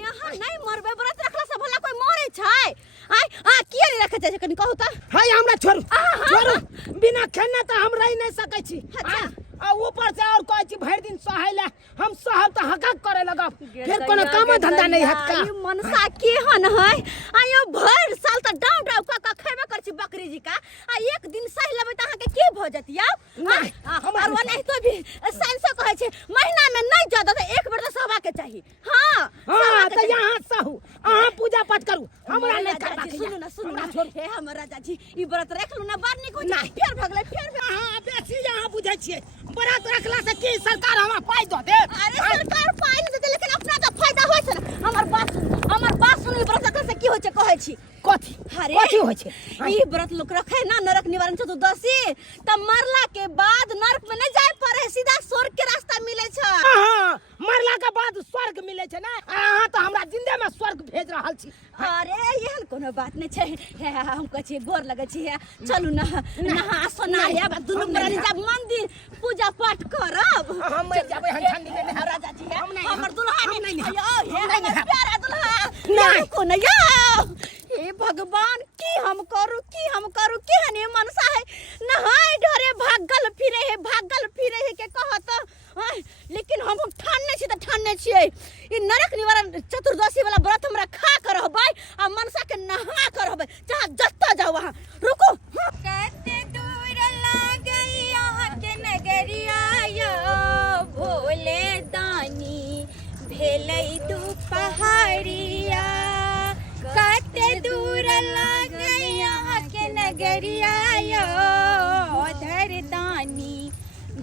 यहाँ नहीं मरबे व्रत रखला से भला कोई मरे छै आय आ किया नहीं रखे छै कनी कहू त हाय हमरा छोड़ू बिना खेने त हम रह नहीं सकै छी आ ऊपर से और कहै छी भर दिन सहैला हम सहब त हकक करे लगब फिर कोनो काम धंधा नहीं हत का मनसा केहन है आयो भर साल त डाउ डाउ का खैबे कर छी बकरी जी का आ एक दिन सह लेबै त अहाँ के की भ जतिया और वो नहीं तो भी साइंस कहै छै महीना में नहीं ज्यादा त एक बेर त सहबा के चाहिए हां त यहां सहू अहाँ पूजा पाठ करू हमरा नहीं करबा के सुनु ना हे हमर राजा जी ई व्रत रख लू ना बार नहीं कोई फेर भगले फेर हां बेसी यहां बुझै छियै व्रत रखला से की सरकार हमरा पाई द दे अरे सरकार पाई नहीं दे लेकिन अपना त फायदा होय छै ना हमर बात सुनु ई व्रत रखला से की होय छै कहै छी कथी होय छै ई व्रत लोक रखे ना नरक निवारण चतुर्दशी त मरला के बाद नरक में नहीं जाय पड़े सीधा स्वर्ग के रास्ता मिले छै हां मरला के बाद स्वर्ग मिले छै ना अहाँ त हमरा जिंदे में स्वर्ग भेज रहल छी अरे एहन कोनो बात नहीं छै हे हम कहै छी गोर लगै छी चलू ना नहा सोना या दुनु प्राणी जब मंदिर पूजा पाठ करब हम जाबै हन ठंडी में राजा जी हमर दुल्हा नहीं हे प्यारा दुल्हा नहीं को नहीं हे भगवान की हम करू केहन मनसा है नहाय ढरे भागल फिरे है के कहत लेकिन हम ठानने छी त ठानने छियै ई नरक निवारण चतुर्दशी वाला व्रत हमरा खा कर रहबै आ मनसा के नहा कर रहबै चाहे जत्ता जाओ वहां रुको कते दूर लागई यहाँ के नगरिया यो भोले दानी भेलै दू पहाड़िया कते दूर लागई यहाँ के नगरिया यो धर दानी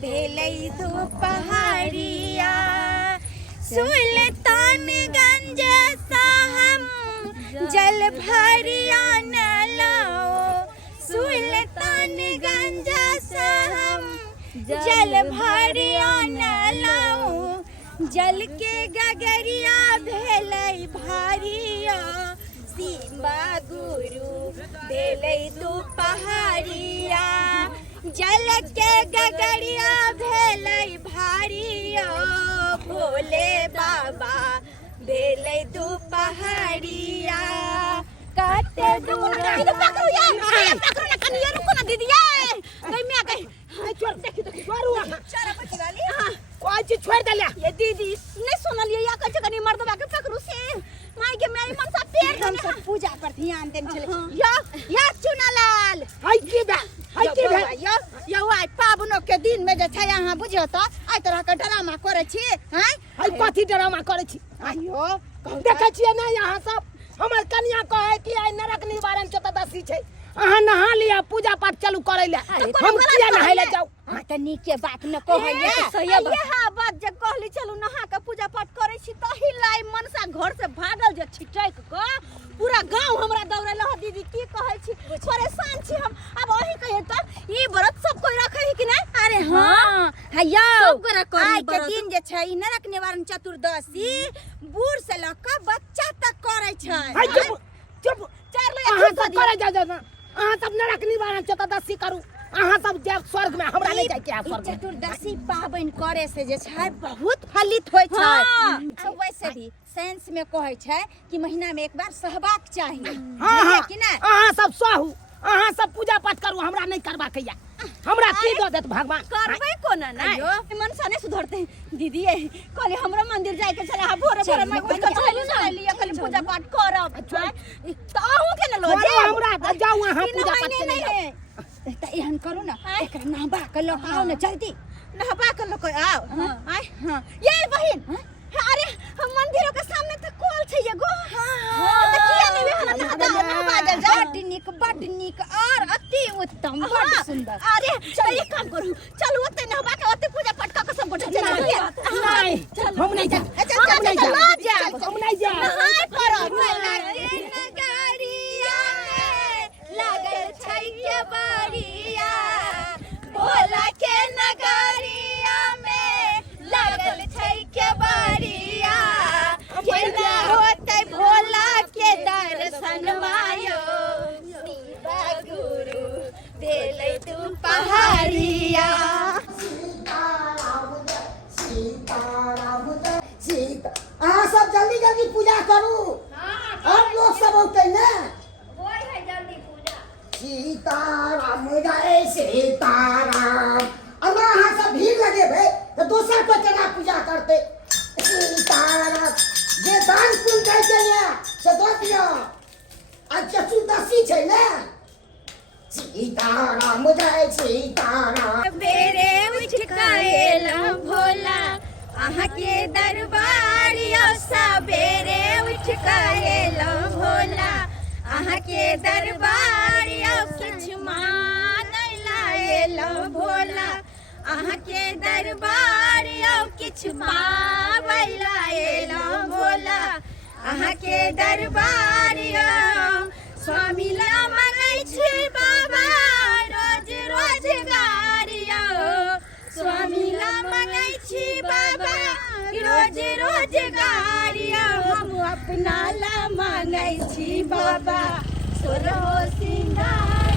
भेलै दू पहाड़िया सुल्तानगंज सा हम जल भरिया न लाओ सुल्तानगंज से हम जल भरिया न लाओ जल के गगरिया भेलै भारिया सीमा गुरु भेलै दू पहाड़िया जल के गगरिया भेलै भारिया भोले बाबा भेलै दू पहाड़िया कते दूर पकड़ू ना कनिया रुको ना दीदी गई मैं गई छोड़ देखी तो छोड़ू चल बची वाली कोई चीज छोड़ दे ये दीदी नहीं सुनलिए या कछ कनी मर्दबा के पकड़ू से माई के मेरी मनसा पेड़ हम सब पूजा पर ध्यान देन छले या चुनालाल हाय की बा यो आइ पाबनो के दिन में जे छै अहाँ बुझियो त आइ तरह के ड्रामा करे छी हैं हाय कथी ड्रामा करे छी आइयो देखे छियै ना यहाँ सब हमर कन्या कहे कि आइ नरक निवारण चतुर्दशी छै अहाँ नहा लिया पूजा पाठ चालू करे ले हम किया नहाय ले जाऊ हां त नीके बात न कहैया सही बात जे कहली चलू नहा के पूजा पाठ करे छी तही लाई मनसा घर से भागल जे छिटक के पूरा गांव हमरा दौड़ेला हो दीदी की कहै छी परेशान छी हम अब वही कहिए त ई व्रत सब कोई रखे है कि नहीं अरे हां हैया सब गोरा करी आइ के दिन जे छै ई नरक निवारण चतुर्दशी बूढ़ से लक बच्चा तक करे छै हाय चुप चार ले अहाँ सब करे जा ना अहाँ सब नरक निवारण चतुर्दशी करू अहाँ सब जाब स्वर्ग में हमरा नहीं जाय के स्वर्ग में चतुर्दशी पाबन करे से जे छै बहुत फलित होय छै वैसे भी साइंस में कहै छै कि महीना में एक बार सहबाक चाहिए हां कि नहीं अहाँ सब सहू अहाँ सब पूजा पाठ करू हमरा नहीं करबा के या हमरा की द देत भगवान करबै कोना ना मनसा नहीं सुधरते दीदी कहले हमरा मंदिर जाय के छले भोरे में उठ के चलू ना लिया खाली पूजा पाठ करब त आहू के न लो जे हमरा जाऊ अहाँ पूजा पाठ के नहीं त एहन करू ना एकरा नहबा के लोक आओ ना जल्दी नहबा के लोक आओ आय हां ये बहिन अरे हम मंदिरों के सामने त कॉल छै एगो हां त किया नहीं हमरा नहबा जा बड नीक और अति उत्तम बड सुंदर अरे चल एक काम करू चलू ओते नहबा के ओते पूजा पाठ क के सब गोटे चल नहीं हम नहीं जा हम नहीं जा नहाय करब नगरिया में लागल छै के बारिया भोला के नगरिया में लागल छै के बारिया केना होतै भोला के दर्शन मायो शिवा गुरु भेलै तू पहाड़िया अहाँ सब जल्दी जल्दी पूजा करू और लोग सब होते ना होय है जल्दी पूजा। सीताराम जय सीताराम। अब यहाँ सब भीड़ लगे भाई तो दूसरा को केना पूजा करते। सीताराम जे दान पुण्य करके ना से दो दियो। आज चतुर्दशी छै ना। सीताराम जय सीताराम। बेरे उठ काएला भोला आहा के दरबारिया सबेरे उठ काएला भोला आहा के दरबारिया किछ मांगै लाएला भोला आहा के दरबारिया किछ पाबै लाएला भोला आहा के दरबारिया स्वामी ला मंगै छी बाबा रोज रोजगारिया स्वामी ला मंगै छी बाबा रोज रोजगारिया हम अपना ला मंगै छी बाबा सोलहो सिंगार।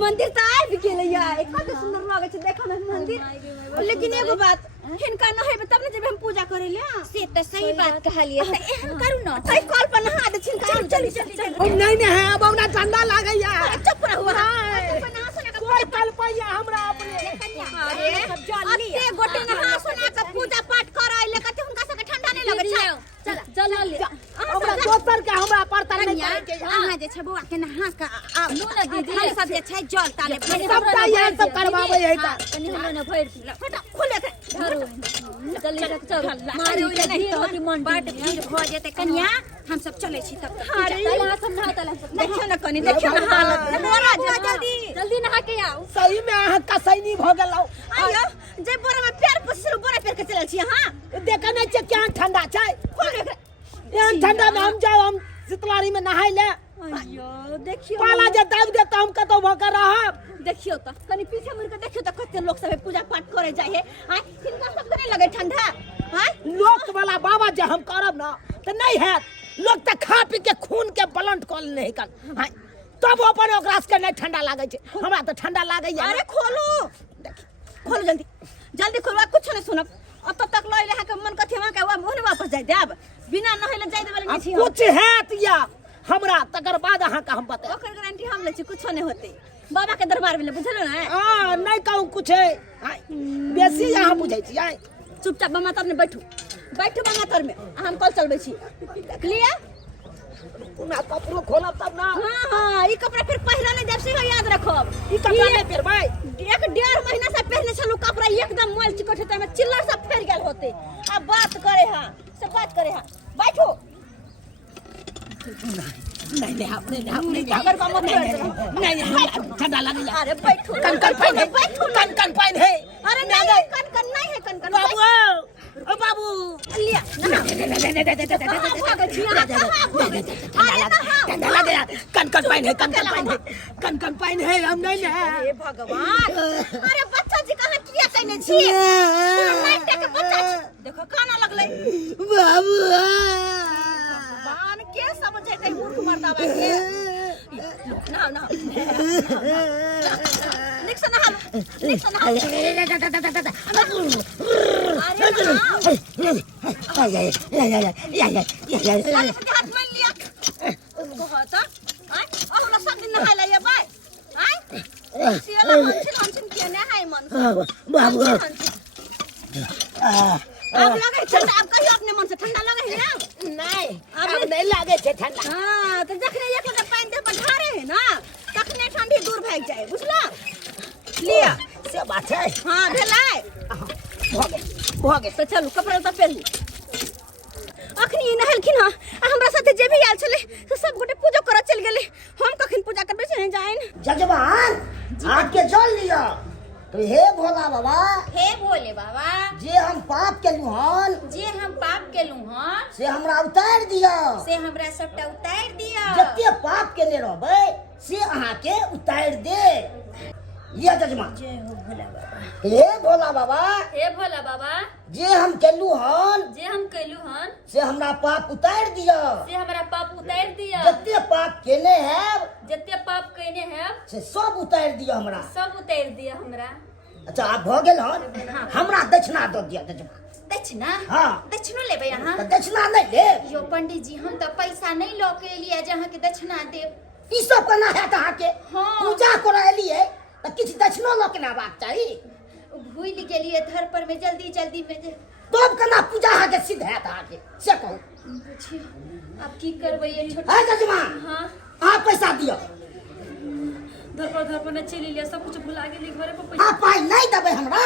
मंदिर त आबि गेलैया कते सुंदर लागै छै देखै में मंदिर। लेकिन एगो बात हिनका नहेबै तब न जेबै हम पूजा करै ले। से त सही बात कहलिए त एहन करू न तै कल पर नहा दे छिन। चल चल हम नहीं है अब हमरा ठंडा लागैया। चुप रहो कोई कल पैया हमरा अपने। अरे अते गोटे नहा सोना के पूजा पाठ करै ले कते हुनका सबके ठंडा नहीं लगै छै। चल चल ले हमरा दोसर के हमरा पड़ता नहीं करे के। अहाँ जे छै बौआ के नहा के आउ न दीदी हम सब जे छै जल ताले सबटा ये सब करवावे है त कनी हम न भइर फटा खोले के जल्दी चल मारे ओइ नहीं तो बड भीड़ भ जेते कन्या हम सब चलै छी तब तक। अरे तला सब नहा तला सब देखियो न कनी देखियो न हालत मोरा जा जल्दी जल्दी नहा के आओ। सही में अहाँ कसैनी भ गेलौ। आयो जे बोरा में पैर पसरु बोरा पैर के चलल छी हां देखै नै छै क्या ठंडा छै। खोले के एहन ठंडा में हम जाओ हम शीतलारी में नहाय ले। अयो देखियो पाला जे दाब दे त हम कतो भकर रहब। देखियो त कनी पीछे मुड़ के देखियो त कते लोग सब पूजा पाठ करे जाय है। हां किनका सब नहीं लगे ठंडा। हां लोक वाला बाबा जे हम करब न त नहीं हैत। लोग त खा पी के खून के बलंट कल नहीं कर। हां तब अपन ओकरा से नहीं ठंडा लागे छै। हमरा त ठंडा लागैया। अरे खोलो खोलो जल्दी जल्दी खोलो कुछ नहीं सुनब। अब तक लय रहा के मन कथि वहां के ओने वापस जाय देब बिना नहले जाय देबे नहीं छी। कुछ हैत या हमरा तकर बाद अहाँ का हम बता। ओकर गारंटी हम ले छी कुछ नहीं होते। बाबा के दरबार में बुझलो ना। हां नहीं कहूं कुछ है। हां बेसी यहाँ बुझै छी। हां चुपचाप बाबा तर में बैठू बैठू बाबा तर में हम कल चलबे छी देख लिया। उना कपड़ो खोलब तब ना। हां हां ई कपड़ा फिर पहिरा नहीं देब से याद रखब। ई कपड़ा नहीं पेरबै। एक डेढ़ महीना से पहले छलू कपड़ा एकदम मोल चिकट होते में चिल्लर सब फेर गेल होते। अब बात करे हां सब बात करे हां बैठो। नहीं नहीं नहीं अगर बाबा नहीं ठंडा लगैया। अरे बैठो कन पाइन है। कन पाइन है। अरे नहीं कन नहीं है कन बाबू ओ बाबू लिया ठंडा लग गया। कन पाइन है। कन पाइन है हम नहीं ना। हे भगवान अरे बच्चा जी कहां किया कहने छी नाटक के बच्चा छी। देखो काना लगले बाबू भगवान के समझे कहीं मूर्ख मरदा के ना ना निक्स ना हाथ में लिया उसको होता आई ओला सब दिन नहाय ले भाई आई सियाला मन के ने हाय मन बाबू अब लगे ठंडा अब कहियो अपने मन से ठंडा लगे है ना नहीं अब नहीं लागे छे ठंडा। हां तो जखने एक लोटा पानी दे पर ढारे है ना तखने ठंडी दूर भाग जाए बुझला। लिया से बात है। हां भेलाय भोगे तो चलू कपड़ा तो पहन अखनी नहलखिन हां हमरा साथे जे भी आल छले तो सब गोटे पूजा कर चल गेले। हम कखन पूजा करबे से जाइन जजमान आके जल लिया। तो हे भोला बाबा हे भोले बाबा जे हम पाप केलू हन जे हम पाप केलू हन से हमरा उतार दिया। से हमरा सबटा उतार दिया। जते पाप केने रहबै से अहाँ के उतार दे। ये जजमान जय हो भोला बाबा। हे भोला बाबा हे भोला बाबा जे हम केलू हन जे हम कैलू हन से हमरा पाप उतार दिया। से हमरा पाप उतार दिया। जते पाप केने हैब जते पाप कइने है से सब उतार दिया हमरा। सब उतार दिया हमरा। अच्छा आप भ गेल हन हमरा दक्षिणा दऽ दिया जजमान। दक्षिणा हाँ। दक्षिणो लेबै अहाँ तो दक्षिणा नहीं ले यो पंडित जी हम तो पैसा नहीं लऽ के एलियै जे अहाँ के दक्षिणा देब ई सब करना है तो के हाँ। पूजा करालिए तो किछ दक्षिणो लो के ना बात चाहिए भूल गेलियै धर पर में जल्दी में जे तब केना पूजा के सिद्ध है तो के से कहूं बुझियो अब की करबै ये छोट है जजमान हाँ आप पैसा दियो धर पर न चली लिया सब कुछ भुला गेली घरे पर पैसा आप पाई नहीं देबे हमरा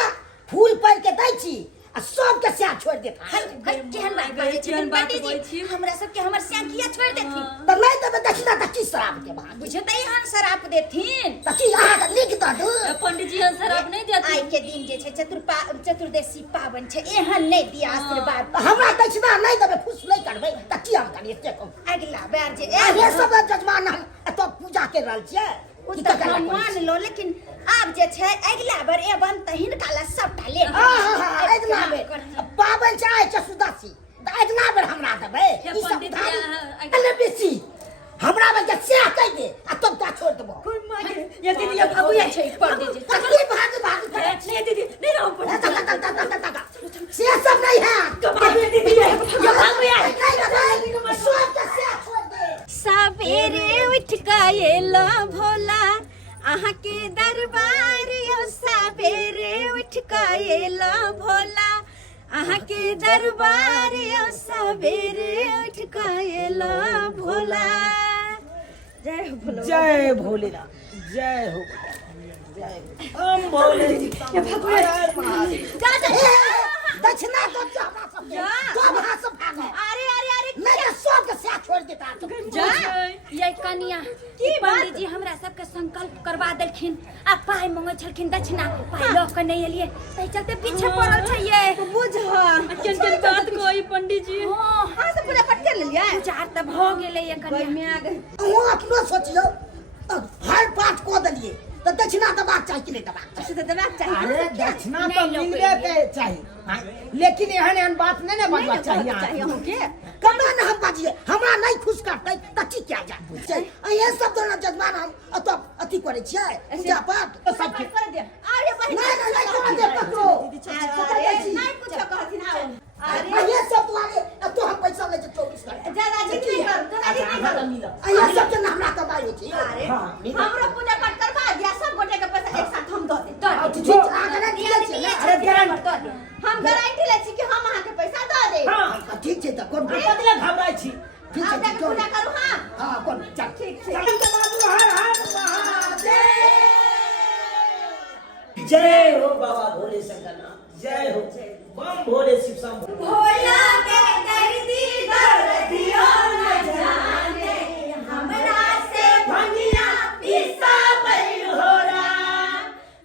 फूल पर के दै छी आ सब के स्या छोड़ देता केहन बात बाजै छी पंडित जी हमरा सब के हमर स्या किया छोड़ देथिन तो नहीं देबे दक्षिणा त की श्राप के बात बुझियो त एहन शराप देथिन त की अहाँ के लिख द दू पंडित जी शराब नहीं देती आइ के दिन जे छै चतुर्दशी पावन छै एहन नहीं दिया आशीर्वाद तो हमरा दक्षिणा नहीं देबे खुश नहीं करबे त की हम करिए से कहूं अगला बार जे ये सब जजमान हम तो पूजा के रहल छियै उ त हम मान लो लेकिन आब जे छै अगला बार एबन त हिनका ला सबटा ले हां अगला बेर पावन छै आइ चतुर्दशी त अगला बेर हमरा देबे ई सब पंडित जी, अले बेसी हमरा में के स्या कह दे आ तब ता छोड़ देबो ये दीदी ये अब ये छै पंडित जी तकली भाग ये दीदी नहीं रहो पंडित से सब नहीं है ये दीदी ये भाग यार सब के स्या छोड़ दे सवेरे उठ गएला भोला अहाँ के दरबार यो सवेरे उठ गएला भोला अहाँ के दरबार यो सवेरे उठ गएला भोला जय हो भोला जय भोलेनाथ जय हो हम भोले दक्षिणा तो हमरा सब तो हमरा सब भागो अरे नहीं तो सब के स्या छोड़ देता तो ये कनिया की पंडित जी हमरा सबके संकल्प करवा देलखिन आ पाई मांगे छलखिन दक्षिणा पाई लऽ के नहीं एलियै तै चलते पीछे पड़ल छै ये बुझा केन बात कोई पंडित जी हां हां से पूरा पट कर लेलिए चार त भ गेलै ये कनिया में आ गए वो अपनो सोचियो हर बात को दलिए तो दक्षिणा दबाक चाहिए कि नहीं दबाक चाहिए से दबाक चाहिए अरे दक्षिणा तो मिलबे के चाहिए लेकिन एहन बात नहीं ना बनवा चाहिए चाहिए अहाँ। हो के कतना न हम बाजिए हमरा नहीं खुश करते त की क्या जात बुझे ये सब तो न जजमान हम तो अथी करे छियै पूजा पाठ तो सब कर दे अरे बहन नहीं कर दे पकड़ो अरे नहीं कुछ कहथिन आओ अरे ये सब तुम्हारे तो हम पैसा ले 24 कर ज्यादा जी नहीं कर ज्यादा जी नहीं कर ये सब के हमरा कमाई छी अरे हमरो पूजा पाठ करवा दिया सब गोटे के पैसा एक साथ हम दे ठीक आगे दिए छी अरे गारंटी हम गारंटी ले छी कि हम अहाँ के पैसा दे दे हां ठीक छै त कोन बदला घबराई छी ठीक आप छै जाके पूजा करू हां हां कोन चल ठीक छै चल तो बाबू हर हर महादेव जय हो बाबा भोले शंकरनाथ जय हो बम भोले शिव शंभु भोला के दर्दी दर्दियो न जाने हमरा से भंगिया पिसा बैल होरा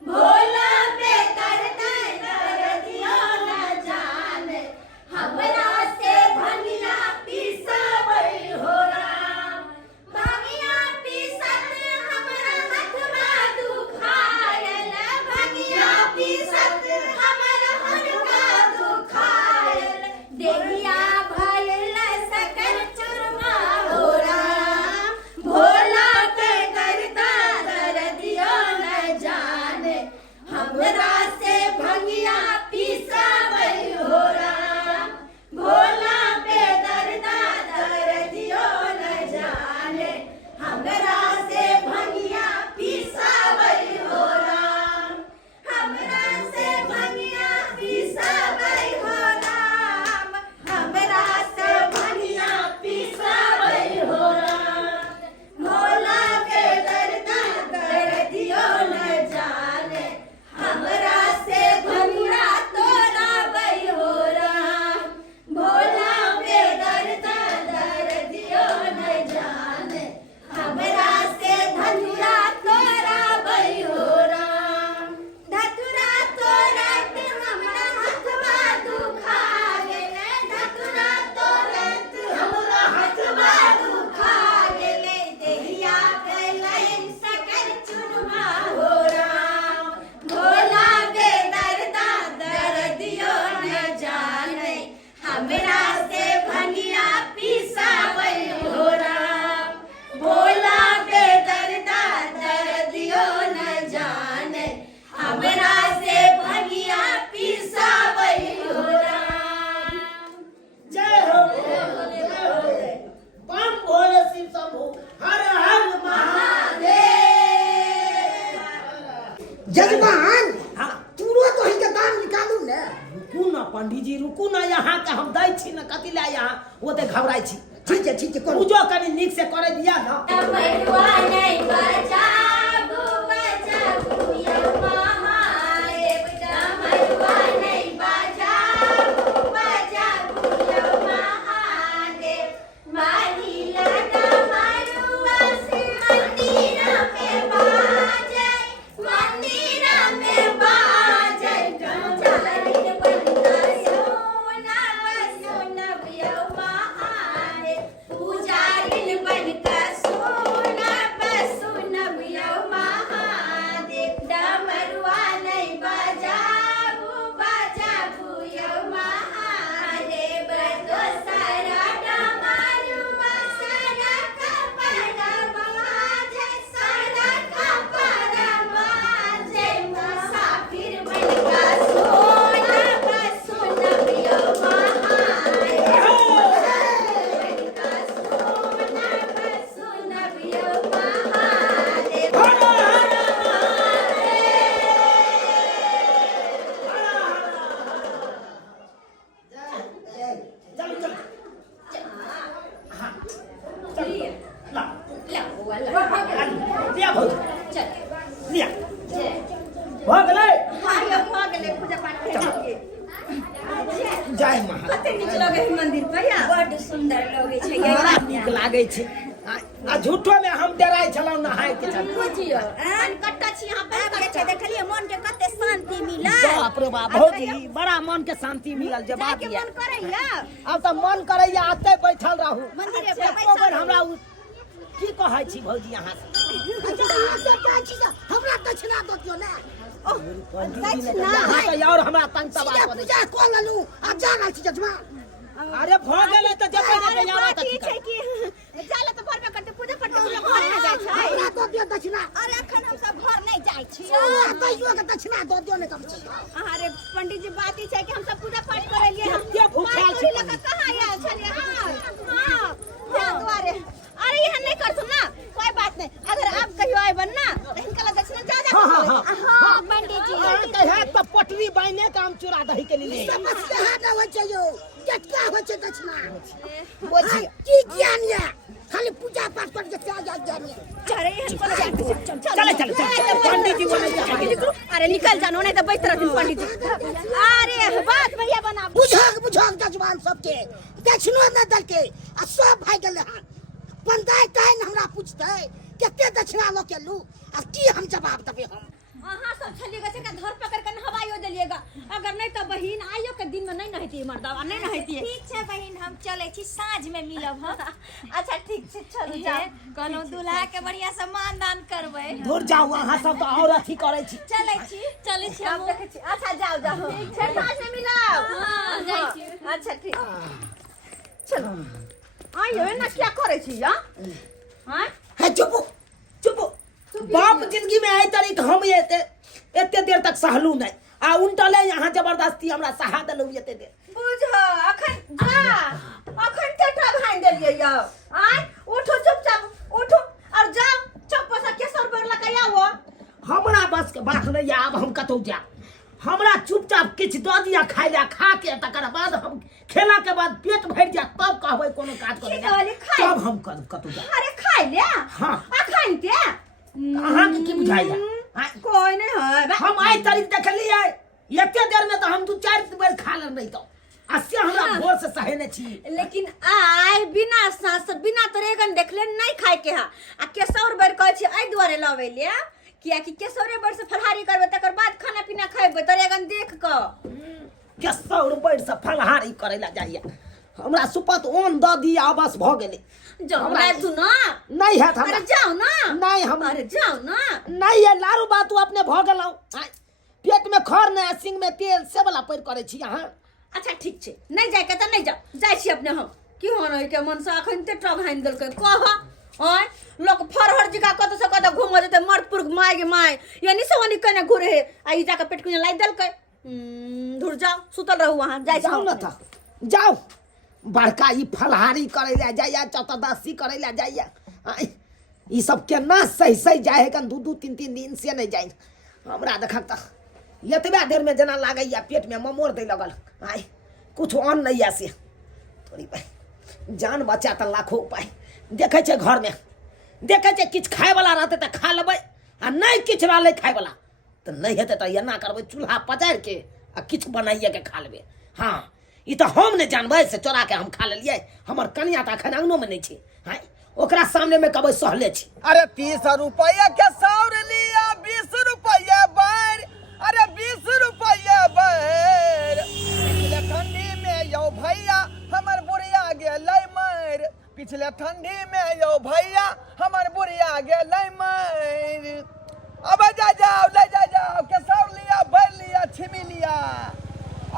भोला के दर्दियो न जाने हमरा से भंगिया पिसा बैल होरा भंगिया पिसत हमरा हथवा दुखायल भंगिया पिसत हमरा हथवा दुखायल देहिया भयल सक पंडित जी रुकू ना यहाँ के हम दै छी ना कथी ला यहाँ वो ते घबराई छी ठीक है करो पूजो कनी नीक से करे दिया ना डमरुआ नहीं बजाबू बजाबू या महादेव डमरुआ नहीं बजाबू बजाबू या महादेव माहिला डमरुआ से मंदिर में बाजे पुजारी बनता सोना सोना या महादेव पुजारी बनता सोना सोना या महादेव डमरुआ नहीं बजाबू बजाबू या महादेव दोसरा डमरुआ सड़क पर बाजे सड़क पर बाजे मुसाफिर बनता सोना सोना या महादेव बनता सोना सोना या महादेव चलो चलो ला ला वाला लिया भौजी चल लिया जय हो गेलै हाँ ये हो गेलै पूजा पाठ के जय महा कते नीक लगे है मंदिर पर या बड़ सुंदर लगे छै बड़ा नीक लागे छै आ झूठो में हम डराई छलौ नहाय के चल बुझियो आन कट्टा छी यहाँ पर कट्टा देखलिए मन के कते शांति मिला बाप रे बाप भौजी बड़ा मन के शांति मिलल जे बात के ये मन करैया अब तो मन करैया आते बैठल रहू मंदिरे पर एको बेर हमरा की कहै छी भौजी यहाँ से हमरा दक्षिणा दो दियो ना दक्षिणा यहाँ तो और हमरा तंग तबाह कर दे पूजा कऽ लेलू आ जा रहल छी जजमान अरे भ गेलै त जेबै ने यहाँ त ठीक है कि जाला तो घर में करते पूजा पाठ के लोग घरे ना जाय छै हमरा दो दियो दक्षिणा अरे अखन हम सब घर नहीं जाय छी कहियो के दक्षिणा दो दियो ने कम छी अरे पंडित जी बात ई छै कि हम सब पूजा पाठ करे लिए हम के भूखाल छी लगा कहां आयल छलिए हां हां क्या द्वारे अरे यह नहीं कर सुन ना कोई बात नहीं अगर आप कहियो आइबन ना तो इनका दक्षिणा ज्यादा हां पंडित जी कहे त पटरी बाइने काम चुरा दही के लिए समस्या ना हो छै यो क्या हो छै दक्षिणा बोझी की ज्ञान ये खाली पूजा पाठ कर के क्या ज्ञान ये चले चल पंडित जी बोले अरे निकल जानो नहीं तो बैठ रहथिन पंडित जी अरे बात भैया बना बुझक जजमान सबके दक्षिणो न दल के आ सब भाई गेले हन पंचायत टाइम हमरा पूछते केते दक्षिणा लो के लू आ की हम जवाब देबे हम अहाँ सब छलिएगा से धर पकड़ कर हवाइयो देलिएगा अगर नहीं तो बहिन आइयो के दिन में नहीं नहती मर्दावा नहीं नहती ठीक छै बहिन हम चलै छी साँझ में मिलब हम अच्छा ठीक छै चलू जे कोनो दूल्हा के बढ़िया से मान दान करबै दूर जाओ वहां सब तो और अथी करे छी चलै छी अब देखे छी अच्छा जाओ ठीक छै साँझ में मिलाओ हां जाइ छी अच्छा ठीक चलो आइयो ना क्या करे छी या हां है चुप बाप जिंदगी में आई तारीख हम एते देर तक सहलू नहीं आ उनटले यहाँ जबरदस्ती हमरा सहा देलू एते देर बुझ अखन टेटा भाई देलिए या आय उठो चुपचाप उठो और जाओ चप्पल से केसर पर लगाया वो हमरा बस के बात नहीं आब हम कतौ जा हमरा चुपचाप किछ द दिया खाइ ला खा के तकर बाद हम खेला के बाद पेट भर जा तब कहबै कोनो काज करे तब हम कतौ जा अरे खाइ ले हां अखन ते अहाँ के की बुझाइया कोई नहीं है हम आई तारीख देखलिए एते देर में तो हम 2-4 बेर खा ले नहीं तो अस्से हमरा भोर से सहे छी लेकिन आय बिना सांस बिना तरेगन देखले नहीं खाए के हा आ केसौर बेर कहै छी आई दुआरे लावे ले किया कि केसौरे बेर से फलहारी करबे तकर बाद खाना पीना खाइबे तरेगन देख क केसौर बेर से फलहारी करे ला जाइया हमरा सुपत ओन द दिया बस भ गेले जाओ ना तू ना नहीं है हमरा अरे जाओ ना नहीं हम अरे जाओ ना नहीं है लारू बात तू अपने भ गेलौ पेट में खर ने सिंग में तेल से वाला पैर करे छी यहां अच्छा ठीक छे नहीं जाय के त नहीं जाओ जाय छी अपने हम की होन के मन से अखन ते ट्रक हाइन देल के कह ओय लोग फरहर जिका कत से कत घूम जते मर्दपुर माय गे माय यानी से वनी कने घुरे है आ ई जाके पेट कुने लाई देल के धुर जाओ सुतल रहू वहां जाय जाओ ना था जाओ बड़का ई फलहारी करे ला जाइया चतुर्दशी करे ला जाइया ई सब केना सही सही जाए कन 2-2 3-3 दिन से नहीं जाए हमरा देखक त एतबा देर में जना लागैया पेट में ममोर दे लगल आई कुछ अन्न नहीं ऐसे थोड़ी भाई जान बचा तो लाखों उपाय देखे छे घर में देखे छे किछ खाए वाला रहते तो खा लेबै आ नहीं किछ रहले खाए वाला तो नहीं हेते तो एना करबै चूल्हा पजारि के आ किछ बनाइए के खा लेबै। हाँ ई तो हम नहीं जानबै से चोरा के हम खा लेलिए हमर कनिया तो अखन अंगनो में नहीं छै। हाँ ओकरा सामने में कहबै सहले छी। अरे 30 रुपया के सौर लिया 20 रुपया बैर अरे 20 रुपया बैर पिछले ठंडी में यो भैया हमर बुढ़िया गेलै मर पिछले ठंडी में यो भैया हमर बुढ़िया गेलै मर अब जा जाओ ले जा जाओ के सौर लिया बैर लिया छिमी लिया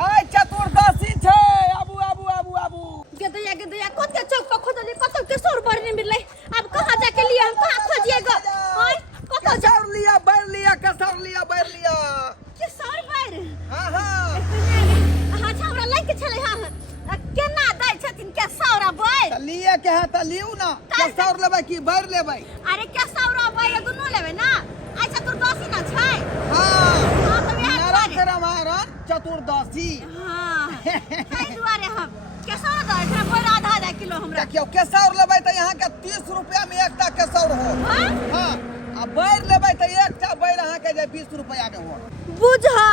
आय चतुर्दशी छै आबू आबू आबू आबू के दैया कत के चौक पर खोजली कत के सौर बर नहीं मिलले अब कहां जाके लिए हम कहां खोजिएगा। हां कत सौर लिया बैर लिया के सौर लिया बैर लिया के सौर बर हां हां हां छौरा लइके छले हां केना दै छथिन के सौरा बर लिए के है त लियौ ना के सौर लेबै की बैर लेबै। अरे के सौरा बर दुनु लेबै ना आई चतुर्दशी ना छै। हां हां तो यहां नरक रमारन चतुर्दशी हां ताहि दुआरे हम के सौरा दै छै बर आधा किलो हमरा देखियो के सौर लेबै त यहाँ के 30 रुपया में एकटा के सौर हो। हां हां आ बैर लेबै त एकटा बैर अहाँ के जे 20 रुपया में हो। बुझा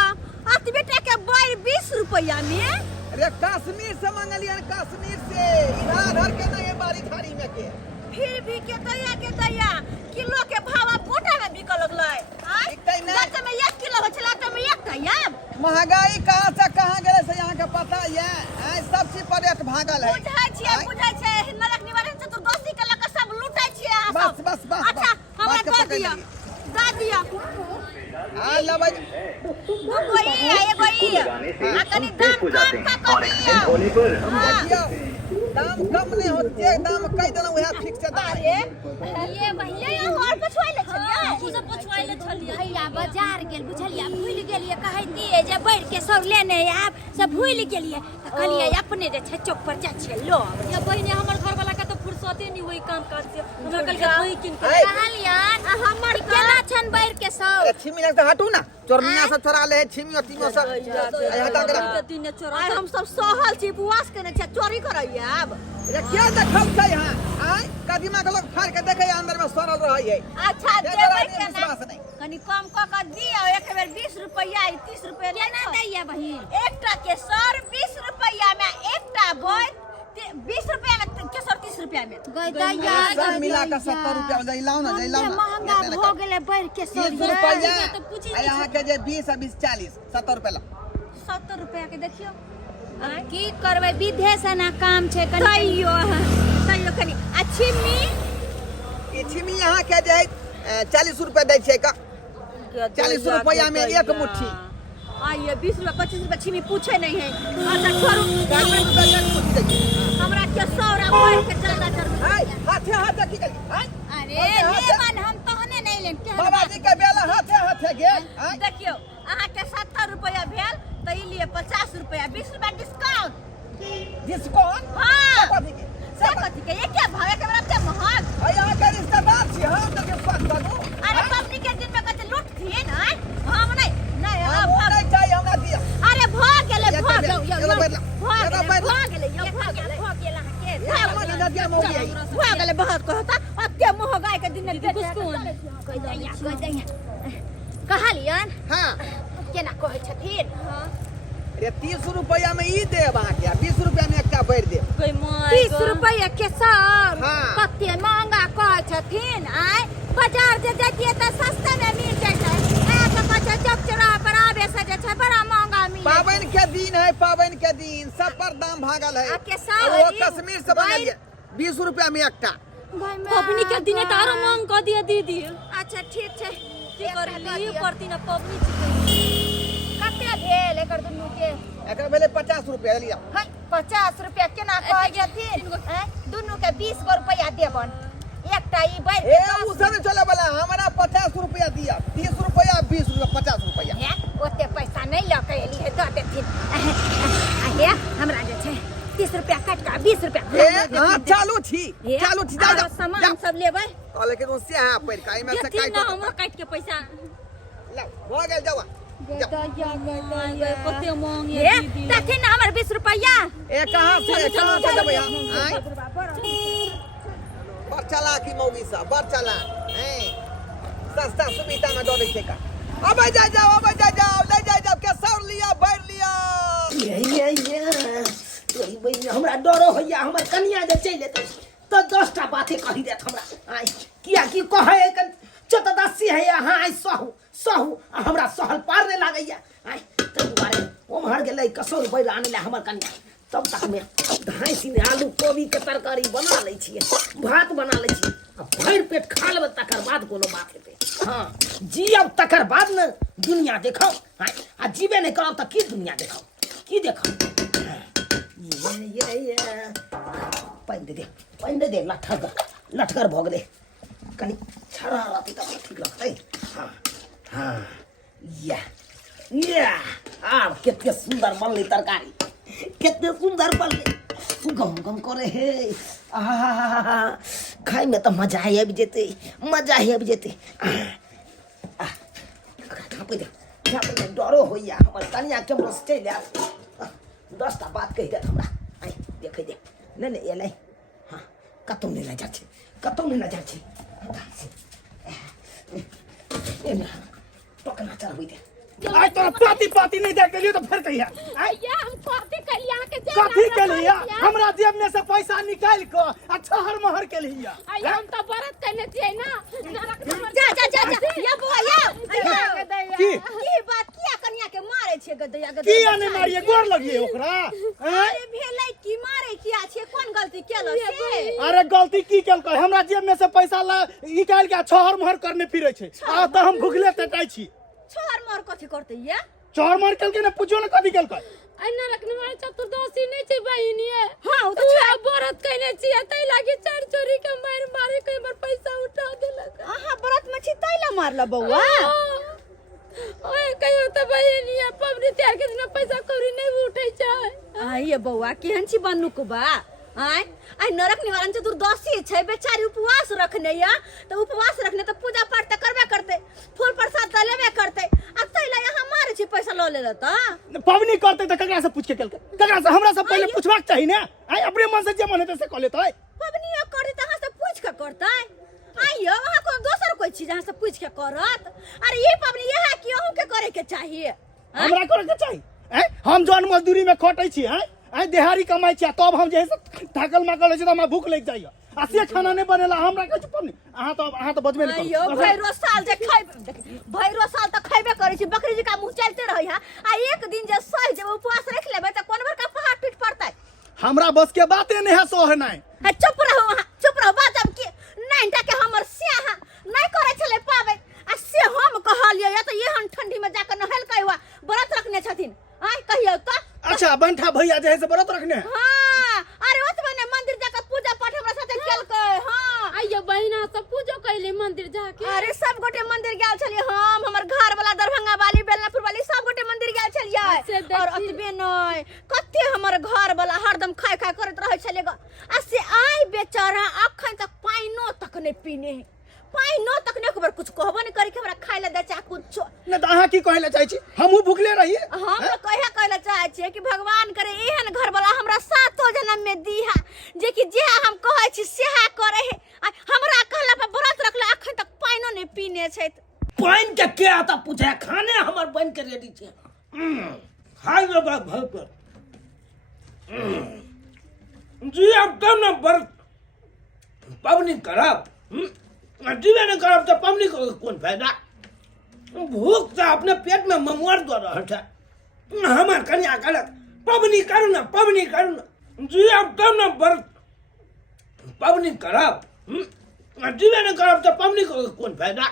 अत बेटा के बर 20 रुपया में अरे कश्मीर से मंगलियन कश्मीर से इधर के नहीं बारी थारी में के फिर भी के दैया किलो के भाव गोटा में बिकल लगलै। हां बिकतै नै। जत में 1 किलो हो छला त में 1 दैया महंगाई कहां से कहां गेले से यहाँ के पता ये आय सब चीज पर रेट भागल है। बुझै छै नरक निवारण चतुर्दशी के लक सब लूटै छियै अहाँ बस सब। बस बस अच्छा हमरा दऽ दिया आ लेबै एगो ई आ कनी दाम कम का करिया देखियो दाम कम नहीं होते दाम कह देना वह फिक्स है दाम। अरे ये पहले और पुछवाइले छलियै तू सब पुछवाइले छलियै भैया बाजार गेल बुझलियै भूल गेलियै कहै दिए जे बैठ के सब लेने आब सब भूल गेलियै त कहलियै अपने जे छै चौक पर जा छियै लो या बहिनी हमर घर वाला के तो फुर्सते नहीं वही काम काज से हमरा कल के वही किन के कहलियन हमर केना छन बैठ के सब अरे छिमी लग से हटू ना चोरनिया सब छोड़ा ले छिमी और तीनों सब हटा के रख। दिन चोरा आइ हम सब सहल छी उपवास केने छै चोरी करैया आब ये क्या देखौ छै यहाँ आय कदीमा के लोग फाड़ के देखे अंदर में सड़ल रहै है। अच्छा ये देबै बड़ा केना विश्वास नहीं। कनी कम क के दियौ एक बेर 20 रुपया 30 रुपया केना दैया बहिन एकटा के सर 20 रुपया में एकटा बोल 20 रुपया में के सर 30 रुपया में दैया सब मिला के 70 रुपया में लाओ ना महंगा हो गेले बैठ के 30 सब रुपया यहाँ के जे 20 आ 20 40 70 रुपया ला 70 रुपया के देखियो की करबै विधे से ना काम छै तैयो कनी अच्छी मी ये छिमी यहाँ के जे 40 रुपया दै छै का 40 रुपया में एक मुट्ठी आइए 20 रुपया 25 रुपया छिमी पूछे नहीं है अच्छा छोड़ू 40 रुपया एक मुट्ठी दै छै। हमरा के सौरा बोल के ज्यादा चढ़ हाय हाथे हाथे की करी हाय अरे लेमन हम तहने नहीं लेन के बाबा जी के बेला हाथे हाथे गेल हाय देखियो अहाँ के 70 रुपया भेल त ई लिए 50 रुपया 20 रुपया डिस्काउंट डिस्काउंट हां कथी के से कथी के ये क्या भाव है के बराबर महंग हाय यहाँ के रिश्तेदार छी हम तो के पास करू अरे पबनी के दिन में कते लूट थी ना हम नहीं नहीं हम नहीं चाहिए हमरा दिया अरे भाग गेले भाग एगो बैठ ला भाग गेले भाग गेले मन नदिया में हो गई भाग गेले बहुत कहता अब के महंगाई के दिन में कह दैया कहलियन हां केना कहै छथिन अरे 30 रुपया में ई देब अहाँ के 20 रुपया में एकटा बैठ देब कोई माय 30 रुपया के सब हाँ। कते महंगा कहै छथिन आय बाजार जे जतिए त सस्ता में मिल जाइ छै आ त कहै चौक चौराहा पर आबे से जे छै बड़ा महंगा मिल पाबन के दिन है पाबन के दिन सब पर दाम भागल है आ के साल वो है, कश्मीर से मंगलिए 20 रुपया में एकटा पबनी के दिन तारो मांग क दिया दीदी अच्छा ठीक छै की करली पड़ती ना पबनी छी कते भेल एकर दुनू के एकर भेले 50 रुपया लिया हाय 50 रुपया केना कहै छथिन दुनू के 20 गो रुपया देबन एकटा ई बैठ ए उ सब चले वाला हमरा 50 रुपया दिया 30 रुपया 20 रुपया 50 रुपया है ओते पैसा नहीं ल के एली है द देथिन हे हमरा जे छै 30 रुपया काट के 20 रुपया ए हां चालू छी जा जा सामान सब लेबै लेकिन उससे है पर काई में से देथिन काई ना हमरा काट के पैसा ला हो गेल जावा कते मांगे ये दीदी तथे ना हमर 20 रुपया ए कहां से देबै हम आय बर चला की मौगी सा बर चला हैं सस्ता सुविधा में दो देखे का अब जा जाओ ले जाओ के सौर लिया भर लिया ये तोरी बहिन हमरा डरो होइया हमर कनिया जे चलि एतै तो 10टा बातें कहि देत हमरा आइ किया की कहे चतदसी है यहाँ आई सहू हमरा सहल पार नहीं लागैया आइ तै दुआरे ओम्हर गेलै कसौर बैर आनै ला हमर कनिया तब तक में धाइसिन आलू कोबी के तरकारी बना लै छियै भात बना लै छियै आ भरि पेट खा लेबै तकर बाद कोनो बात हेतै हाँ जियब तकर बाद न दुनिया देखौ आ जीबे नहीं करब तऽ की दुनिया देखौ की देखौ ये पानि दे लठगर भऽ गेलै कनी छड़ा रहतै तऽ ठीक लगतै हाँ हाँ या आब कते सुन्दर बनलै तरकारी कते सुन्दर बनलै गम करे हे खाइ में तो मजा आबि जेतै झाँपै दे डरो होइया हमर कनिया केम्हरो से चलि आयब 10टा बात कहि देत हमरा आइ देखै दे नहीं एलै हाँ कतहु नहीं लऽ जाइ छै टोकना चढ़बै दे आज तोरा पाती नहीं देख लियो तो फिर कहिया या हम पाती कलिया के कथी के लिए हमरा जेब में से पैसा निकाल के अच्छा हर महर के लिए हम तो व्रत करने छिए ना जा या बुआ या की बात किया कन्या के मारे छिए गदैया किया नहीं मारिए गोर लगिए ओकरा अरे भेलै की मारे किया छिए कोन गलती केलो से अरे गलती की केलकै हमरा जेब में से पैसा निकाल के छहर महर करने फिरै छै आ त हम भुखले टटाई छी छोर मोर कथी करते ये चोर मार केलकै ने पूछो ने कथी केलकै अन्ना रखने वाला चतुर्दशी नहीं छै बहिनिए हां ओ तू व्रत कइने छिए तै लागी चार चोरी के मारे के हमर पैसा उठा देलक अहाँ व्रत में छी तैला मारला बौआ ओए कहियो त बहिनिए पबनी त्यार के दिन पैसा कौड़ी नहीं उठै छै आइए बौआ केहन छी बन्नुक बा आई नरक निवारण चतुर्दशी छै बेचारी उपवास रखने या तो उपवास रखने तो पूजा पाठ त करबे करते फूल प्रसाद त लेबे करते आ तैला यहाँ मारे छी पैसा ल लेला त पबनी करते त ककरा से पूछ के केलकै ककरा से हमरा से पहले पूछबाक चाही ने आई अपने मन से जे मन हेतै से क लेतै पबनी करते त अहाँ से पूछ के करतै आइयो वहां को दोसर कोई चीज अहाँ से पूछ के करत अरे ये पबनी यह है कि अहू के करे के चाहिए हमरा करे के चाही हम जन मजदूरी में खटै छी आई देहारी कमाई छी तब हम जे थाकल माकल होइ छै त हमरा भूख लागि जाइए आ से खाना नहीं बनेला हमरा के चुप नहीं अहाँ तो बजबे नहीं अयो भैरो साल जे भैरो साल त खैबे करै छी बकरी जी का मुंह चलते रहै है आ एक दिन जे सह जे उपवास रख लेबै त कोन भर का पहाड़ टूट पड़तै हमरा बस के बाते नहीं है सोह नहीं चुप रहो बात अब की नहीं के हमर से नहीं करे छले पावे आ से हम कहलिए या त एहन ठंडी में जाकर नहल कहवा व्रत रखने छथिन आई कहियो त अच्छा बंठा भैया जे है से व्रत रखने हां अरे ओतबे ने मंदिर जाकर पूजा पाठ हमरा साथे केलकै हां आइयो बहिना सब पूजो कैले मंदिर जाके अरे सब गोटे मंदिर गेल छलिए हम हमर घर वाला दरभंगा वाली बेलनापुर वाली सब गोटे मंदिर गेल छलिए और ओतबे नहीं कते हमर घर वाला हरदम खाय करत रहै छले आ से आई बेचारा अखन तक पाइनो तक नहीं पीने पाइनो तक नहीं खबर कुछ कहबो नहीं करी के हमरा खाय ले दे चा कुछ न त अहाँ की कहले चाहै छी हमहु भुखले रही हम तो कहले चाहै छी कि भगवान करे एहन घर वाला हमरा 7 जन्म में दीहा जे कि जे हम कहै छी सेहा करे है हमरा कहला पर व्रत रखले अखन तक पाइनो नहीं पीने छै पानि के आता पूछे खाने हमर बन के रेडी छै हाय रे बाप भर जी अब तब न व्रत पबनी करब जीवे नहीं करब तो पबनी को कौन फायदा भूख से अपने पेट में ममुआर दो रहा था हमार कन्या कहलक पबनी करू न जी अब तब न व्रत पबनी करब जीवे नहीं करब तो पबनी को कौन फायदा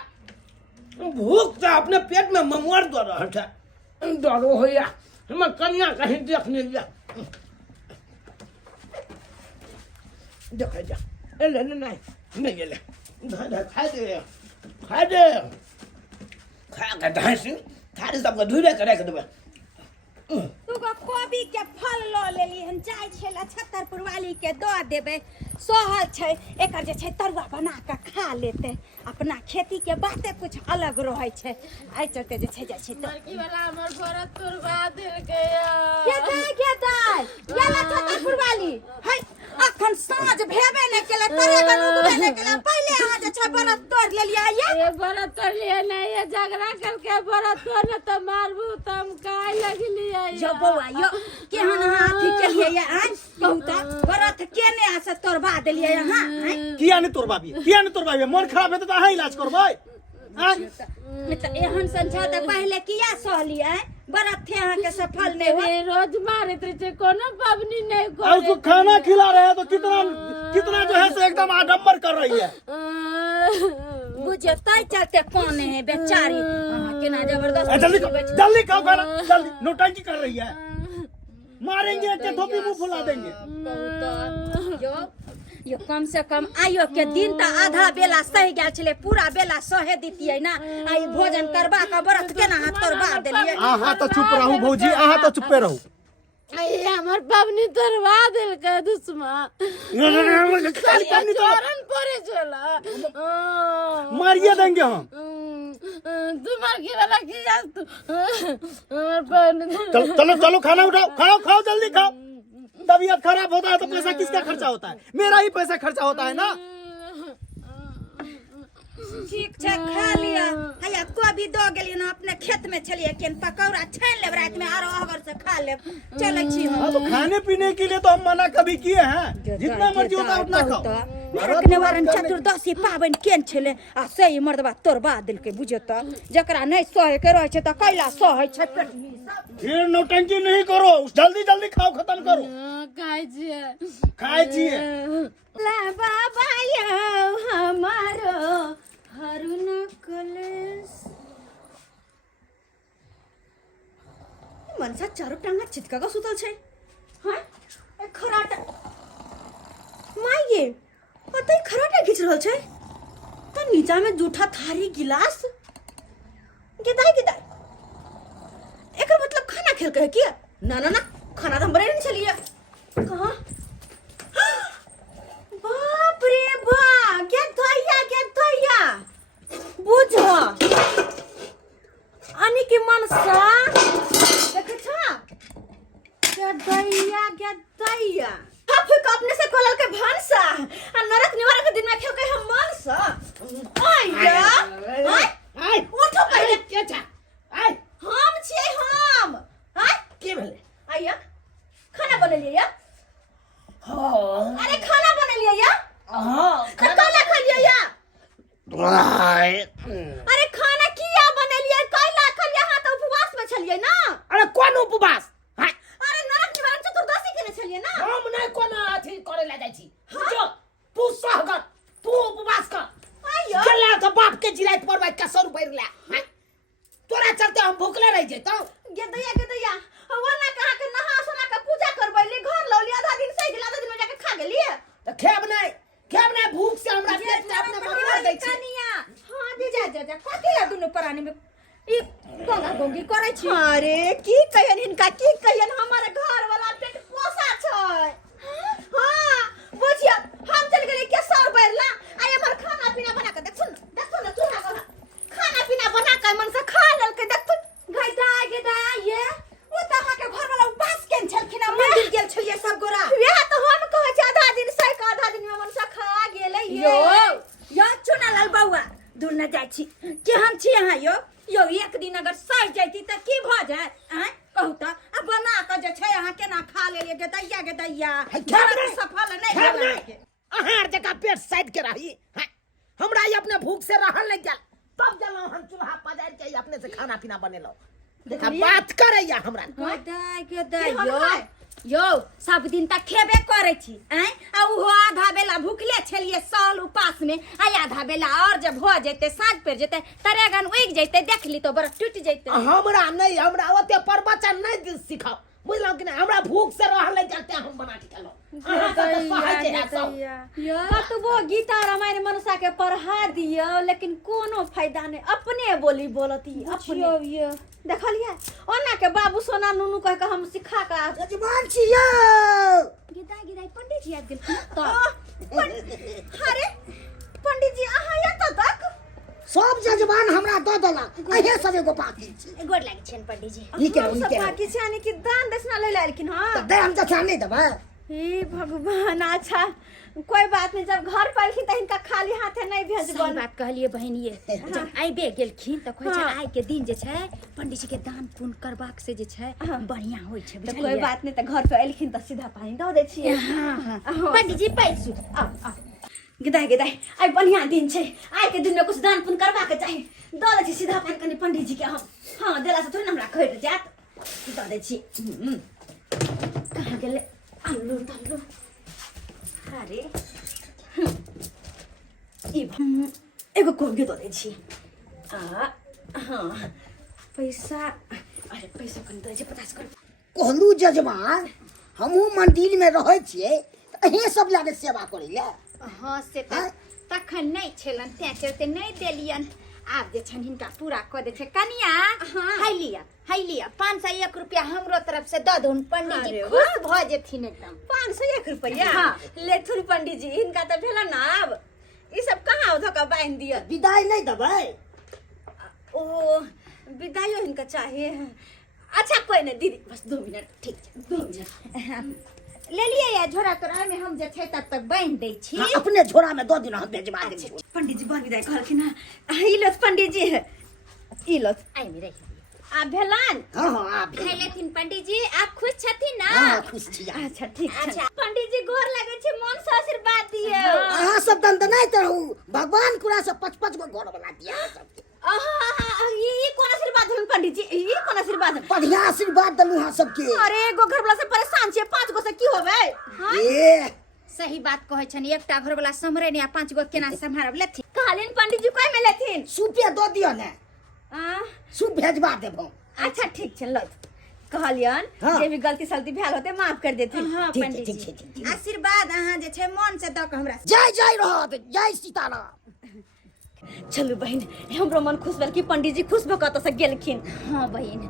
भूख से अपने पेट में ममुआर दो रहा था डरो होया हमार कन्या कहीं देखने लिया देखा जा नहीं ले खा दे खा के धांसी थारे सबके धुरे करे के देबे तू का कोबी के फल ल लेली हम जाय छै छतरपुर वाली के द देबे सोहल छै एकर जे छै तरुआ बना के खा लेते अपना खेती के बाते कुछ अलग रहे छै आइ चलते जे छै जाय छै लड़की वाला हमर बड़ा तुरबा देल गया याला छतरपुर वाली है अखन साँझ भेबे ने केले तरे गनुगबे ने केले पहले अहाँ जे छै बड़ा तोड़ लेलियै ये बड़ा तोड़ लिया नहीं ये झगड़ा करके बड़ा तोड़ न तो मारबू तम काय लगली है जो बौआ यो केहन हाथी केलियै या आज कहूता बरत केने आसे तोड़बा देलियै अहाँ किया नहीं तोड़बाबी मन खराब हेतै त अहाँ इलाज करबै त एहन संझा त पहले किया सहलियै बरत थे अहाँ के सफल नहीं हो ये रोज मारत रहे कोनो पावनी नहीं और को उसको खाना खिला रहे हैं तो कितना जो है से एकदम आडंबर कर रही है बुझे तै चलते कोने है बेचारी अहाँ केना जबरदस्त जल्दी खाओ खाना जल्दी नौटंकी कर रही है मारेंगे के धोपी मुंह फुला देंगे यो कम से कम आयो के दिन त आधा बेला सही गेल छले पूरा बेला सहे दितियै ना आई भोजन करबा के व्रत केना हाथ तोड़बा देलियै आहा तो चुप रहू भौजी आहा तो चुपे रहू ये हमर पावनी तोड़वा देल के दुश्मन चोरन परे चला मारिए देंगे हम तुम्हार की वाला की जान तू हमर पावनी चलो खाना उठाओ खाओ जल्दी खाओ तबीयत खराब होता है तो पैसा किसका खर्चा होता है मेरा ही पैसा खर्चा होता है ना ठीक छै खा लिया हैया कोबी दो गेलियै ना अपने खेत में छलियै केन पकौड़ा छान लेब रात में आरो अगर से खा लेब चलै छी हम तो खाने पीने के लिए तो हम मना कभी किए हैं जितना मर्जी होता है उतना खाओ नरक निवारण चतुर्दशी पाबनि केन छले आ सही मर्दबा तोड़बा देलकै बुझे त जकरा नहीं सहे के रहे छै त कैला सहे छै पेट फिर नौटंकी नहीं करो जल्दी खाओ खत्म करो खाए छिए ला बाबा यो हमारो हरुन कलेस मनसा चारो टांगा चितका का सुतल छै हां ए खराटा माये ओतै खराटा खींच रहल छै त नीचा में जूठा थारी गिलास गेदाई एकर मतलब खाना खेल के किया ना खाना तो हम बने नहीं चलिए कहां बाप रे बा क्या थैया बुझो आनी के मनसा देखे छा क्या दैया फक अपने से कोलल के भानसा आ नरक निवारण के दिन में खेल के हम मनसा आया आय उठो पहले के छा आय हम छियै हम हां के भेले आया खाना बनेलिए या हां अरे खाना बनेलिए या हां काला खलिए या आय अरे खाना किया बनेलिए काला खलिए हां तो उपवास में छलिए ना अरे कौन उपवास हाय अरे नरक निवारण चतुर्दशी के छलिए ना हम नहीं कोनो अथी करे ला जाई छी जो तू सहगर तू उपवास कर आयो चला तो बाप के जिराइत पर भाई कसर बैर ला हाय तोरा चलते हम भूखले रह जेतो गेदैया वरना कहा के नहा सोना के पूजा करबैली घर लौली आधा दिन सही गेल आधा दिन में जाके खा गेलिए तो खेब नहीं भूख से हमरा पेट में अपने बता दै छी कनिया हां दे जा कथि ला दुनु प्राणी में ई गंगा गंगी करै छी अरे की कहन हिनका की कहन हमर घर वाला पेट पोसा छै हां बुझिया हम चल गेली केसर बैरला आय हमर खाना पीना बना के देखथुन ना तू खाना पीना बना के मन से खा लेल के देखथुन गैदा ये ओ त अहाँ के घर वाला उपास केन छलखिन मंदिर गेल छलिए सब गोरा यह तो हम कहै छी आधा दिन सही का आधा दिन में मन से खा गेलै यो चुनालाल बौआ दूर न जाइ छी केहन छी अहाँ यो एक दिन अगर सही जैती त की भ जाय हैं कहू त अब बना के जे छै अहाँ केना खा लेलिए गेदैया सफल नहीं भेल के अहार जका पेट साइड के रही हमरा ये अपने भूख से रहल नहीं गेल तब जलो हम चूल्हा पजारि के अपने से खाना पीना बनेलो देखा बात करैया हमरा गेदै यो सब दिन तक खेबे करे छी हैं आ उहो आधा बेला भूखले छलिए साल उपास में आ आधा बेला और जब हो जते साँझ पर जते तरेगन उग जते देख ली तो बड़ टूट जते हमरा ओते प्रवचन नहीं सिखाओ बुझलौ कि नहीं हमरा भूख से रहल नहीं चलते हम बना के खेलो अहाँ सब तो सहज है सब कतबो गीता रामायण मनुष्य के पढ़ा दियो लेकिन कोनो फायदा नहीं अपने बोली बोलती अपने देखलिए ओना के बाबू सोना नुनू कह के हम सिखा का जजमान छियो गिदाई पंडित जी आ गेल तो अरे पंडित जी अहाँ या तक सब जजमान हमरा दऽ देलक अहे सब एगो बाकी छै गोड़ लागे छन पंडित जी ई केना ई केना बाकी छै यानी कि दान दक्षिणा ले लेलखिन हां तऽ दे हम दक्षिणा नहीं देबै हे भगवान अच्छा कोई बात नहीं जब घर पर थी त इनका खाली हाथे नहीं भेजबो सही बात कहलिए बहनिए जब आइबे गेलखिन त कहै छै आइ के दिन जे छै पंडित जी के दान पुण्य करबाक से जे छै बढ़िया होय छै तो कोई बात नहीं त घर पे एलखिन त सीधा पानी दऽ दै छियै पंडित जी पैसू आ गिदाई आई बढ़िया दिन छै आई के दिन में कुछ दान पुण्य करबा के चाही दऽ दै छी सीधा पानी कनी पंडित जी के हम हां देला से थोड़ी हमरा खैर जात दऽ दै छी कहां गेले आलू तालू अरे एगो कोंगे दऽ दै छी हाँ पैसा अरे पैसा कनि दऽ छै 50 कर कहलू जजमान हमहू मंदिर में रहै छियै तऽ अहे सब लागे सेवा करै ले हाँ से तखन नहीं छलन ते चलते नहीं देलियन आब जे छन हिनका पूरा क दे छै कनिया हाय लिया 501 रुपया हमरो तरफ से दऽ दउन पंडित जी खुश भ जेथिन एकदम 501 रुपया लेथुन पंडित जी इनका तो भेला ना अब ई सब कहाँ धोका बांध दिया विदाई नहीं देबै ओ विदाइयो इनका चाहिए अच्छा कोई नहीं दीदी बस 2 मिनट ठीक है 2 मिनट ले लिए या झोरा तोरा में हम जे छै तब तक बांध दै छी अपने झोरा में दऽ दिना हम भेजबा देबै पंडित जी बन विदाई कहलखिन ई लो पंडित जी ई लो आई में रही आ भेलन हां हां आप खाइ लेथिन पंडित जी आप खुश छथिन ना हां खुश छी अच्छा ठीक छै अच्छा। पंडित जी गोर लगे छै मन से आशीर्वाद दियो अहाँ सब दंड नहीं रहू भगवान कुरा से 5-5 गो घर बना दिया सबके ई कोन आशीर्वाद देन पंडित जी ई कोन आशीर्वाद बढ़िया आशीर्वाद दलू हां सबके अरे एगो घर वाला से परेशान छै 5 गो से की होबै ए सही बात कहै छन एकटा घर वाला समरे ने 5 गो केना संभारब लेथिन कहलिन पंडित जी कोई में लेथिन सुपे दऽ दियो ने सुप भेजबा देबो अच्छा ठीक छै लो कहलियन हाँ। जे भी गलती सलती भेल होते माफ कर देथिन हां ठीक पंडित ठीक जी ठीक आशीर्वाद अहाँ जे छै मन से द के हमरा जय जय रहत जय सीताराम चलू बहन हमरो मन खुश भेल कि पंडित जी खुश भऽ कऽ से गेलखिन हाँ बहन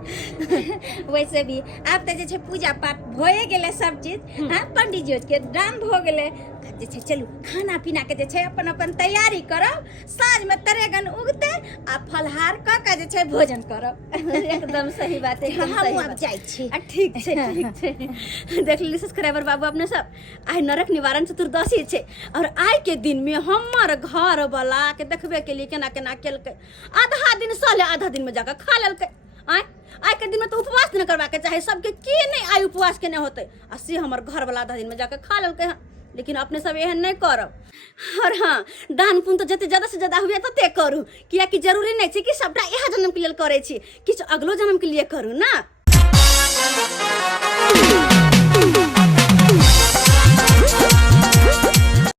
वैसे भी आब तऽ जे छै पूजा पाठ भए गेलै सब चीज हाँ पंडित जी के दान भऽ गेलै आब जे छै चलू खाना पीना के जे छै अपन अपन तैयारी करब साँझ में तरेगन उगते आ फलहार कऽ के जे छै भोजन करब एकदम सही बात है एकदम हम सही आब बात। जाइ छी ठीक छै देख ली सब्सक्राइबर बाबू अपने सब आइ नरक निवारण चतुर्दशी छै और आइ के दिन में हमर घर वाला के देखबे के लिए केना केना केलकै आधा दिन सहले आधा दिन में जाकर खा लेलकै आइ के दिन में तो उपवास न करबा के चाहे सबके के नहीं आइ उपवास के नहीं होते आ से हमर घर वाला आधा दिन में जाकर खा लेलकै हँ लेकिन अपने सब एहन नहीं करब और हाँ दान पुण्य तो जते ज्यादा से ज्यादा हुए तते करू कियाकि जरूरी नहीं छै कि सबटा इएह जन्म के लेल करे छी किछु अगलो जन्म के लिए करू ना